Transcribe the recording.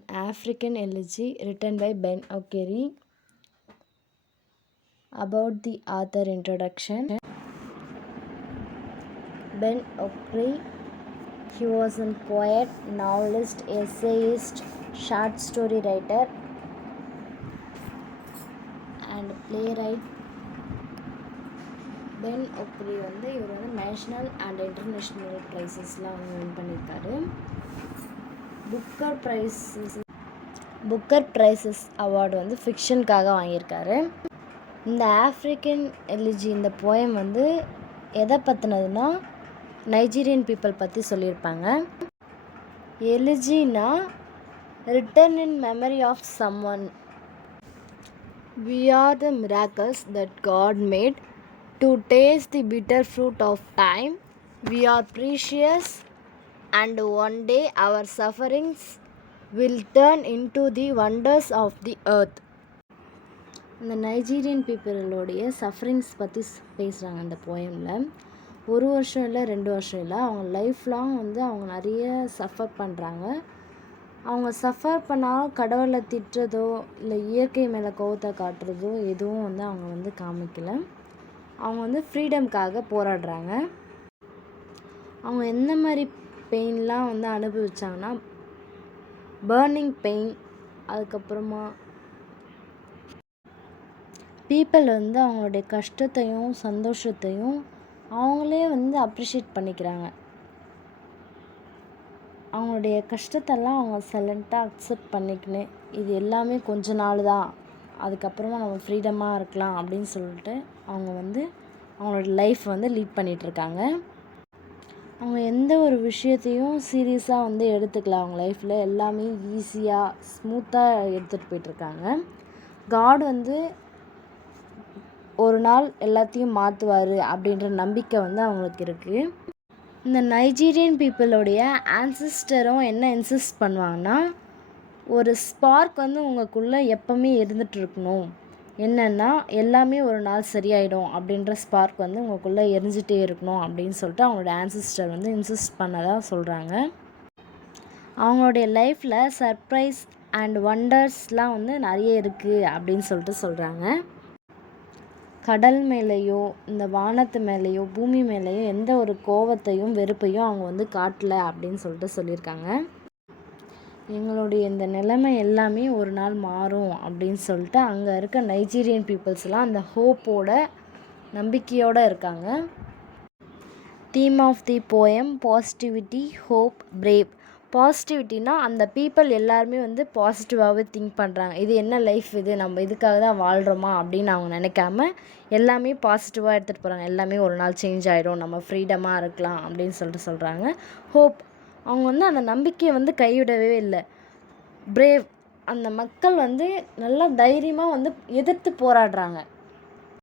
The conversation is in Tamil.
An African Elegy written by Ben Okere. About the author introduction. Ben Okere, he was a poet, novelist, essayist, short story writer and playwright. Ben Okri இவர் நேஷ்னல் அண்ட் இன்டர்நேஷ்னல் ப்ரைஸஸ்லாம் வின் பண்ணியிருக்காரு. புக்கர் ப்ரைஸஸ் அவார்டு ஃபிக்ஷனுக்காக வாங்கியிருக்காரு. இந்த ஆஃப்ரிக்கன் எலிஜி இந்த போயம் எதை பற்றினதுன்னா நைஜீரியன் பீப்புள் பற்றி சொல்லியிருப்பாங்க. எலிஜினா written in memory of someone. We are the miracles that God made to taste the bitter fruit of time. We are precious, and one day our sufferings will turn into the wonders of the earth. இந்த நைஜீரியன் பீப்புளோடைய சஃபரிங்ஸ் பற்றி பேசுகிறாங்க அந்த போயமில். ஒரு வருஷம் இல்லை, 2 வருஷம் இல்லை, அவங்க லைஃப் லாங் அவங்க நிறைய சஃபர் பண்ணுறாங்க. அவங்க சஃபர் பண்ணாலும் கடவுளை திட்டுறதோ இல்லை இயற்கை மேலே கோவத்தை காட்டுறதோ எதுவும் அவங்க காமிக்கலை. அவங்க ஃப்ரீடம்காக போராடுறாங்க. அவங்க எந்த மாதிரி பெயின்லாம் அனுபவிச்சாங்கன்னா பர்னிங் பெயின், அதுக்கப்புறமா பீப்புள் அவங்களுடைய கஷ்டத்தையும் சந்தோஷத்தையும் அவங்களே அப்ரிஷியேட் பண்ணிக்கிறாங்க. அவங்களுடைய கஷ்டத்தெல்லாம் அவங்க சைலண்ட்டாக அக்செப்ட் பண்ணிக்கின்னு இது எல்லாமே கொஞ்ச நாள் தான், அதுக்கப்புறமா நம்ம ஃப்ரீடமாக இருக்கலாம் அப்படின்னு சொல்லிட்டு அவங்க அவங்களோட லைஃப் லீட் பண்ணிகிட்ருக்காங்க. அவங்க எந்த ஒரு விஷயத்தையும் சீரியஸாக எடுத்துக்கலாம். அவங்க லைஃப்பில் எல்லாமே ஈஸியாக ஸ்மூத்தாக எடுத்துகிட்டு போயிட்டுருக்காங்க. காட் ஒரு நாள் எல்லாத்தையும் மாற்றுவார் அப்படின்ற நம்பிக்கை அவங்களுக்கு இருக்குது. இந்த நைஜீரியன் பீப்புளோடைய ஆன்சிஸ்டரும் என்ன இன்சிஸ்ட் பண்ணுவாங்கன்னா, ஒரு ஸ்பார்க் உங்களுக்குள்ளே எப்போவுமே இருந்துகிட்ருக்கணும். என்னென்னா எல்லாமே ஒரு நாள் சரியாயிடும் அப்படின்ற ஸ்பார்க் உங்களுக்குள்ளே எரிஞ்சிட்டே இருக்கணும் அப்படின்னு சொல்லிட்டு அவங்களோட ஆன்சிஸ்டர் இன்சிஸ்ட் பண்ணதாக சொல்கிறாங்க. அவங்களுடைய லைஃப்பில் சர்ப்ரைஸ் அண்ட் வண்டர்ஸ்லாம் நிறைய இருக்குது அப்படின்னு சொல்லிட்டு சொல்கிறாங்க. கடல் மேலேயோ இந்த வானத்து மேலேயோ பூமி மேலேயோ எந்த ஒரு கோவத்தையும் வெறுப்பையும் அவங்க காட்டலை அப்படின்னு சொல்லிட்டு சொல்லியிருக்காங்க. எங்களுடைய இந்த நிலைமை எல்லாமே ஒரு நாள் மாறும் அப்படின்னு சொல்லிட்டு அங்கே இருக்க நைஜீரியன் பீப்புள்ஸ்லாம் அந்த ஹோப்போட நம்பிக்கையோடு இருக்காங்க. Theme of the poem positivity, hope, brave. பாசிட்டிவிட்டினா அந்த பீப்புள் எல்லாருமே பாசிட்டிவாகவே திங்க் பண்ணுறாங்க. இது என்ன லைஃப், இது நம்ம இதுக்காக தான் வாழ்கிறோமா அப்படின்னு அவங்க நினைக்காம எல்லாமே பாசிட்டிவாக எடுத்துகிட்டு போகிறாங்க. எல்லாமே ஒரு நாள் சேஞ்ச் ஆகிடும், நம்ம ஃப்ரீடமாக இருக்கலாம் அப்படின்னு சொல்லிட்டு சொல்கிறாங்க. ஹோப், அவங்க அந்த நம்பிக்கையை கைவிடவே இல்லை. பிரேவ், அந்த மக்கள் நல்லா தைரியமாக எதிர்த்து போராடுறாங்க.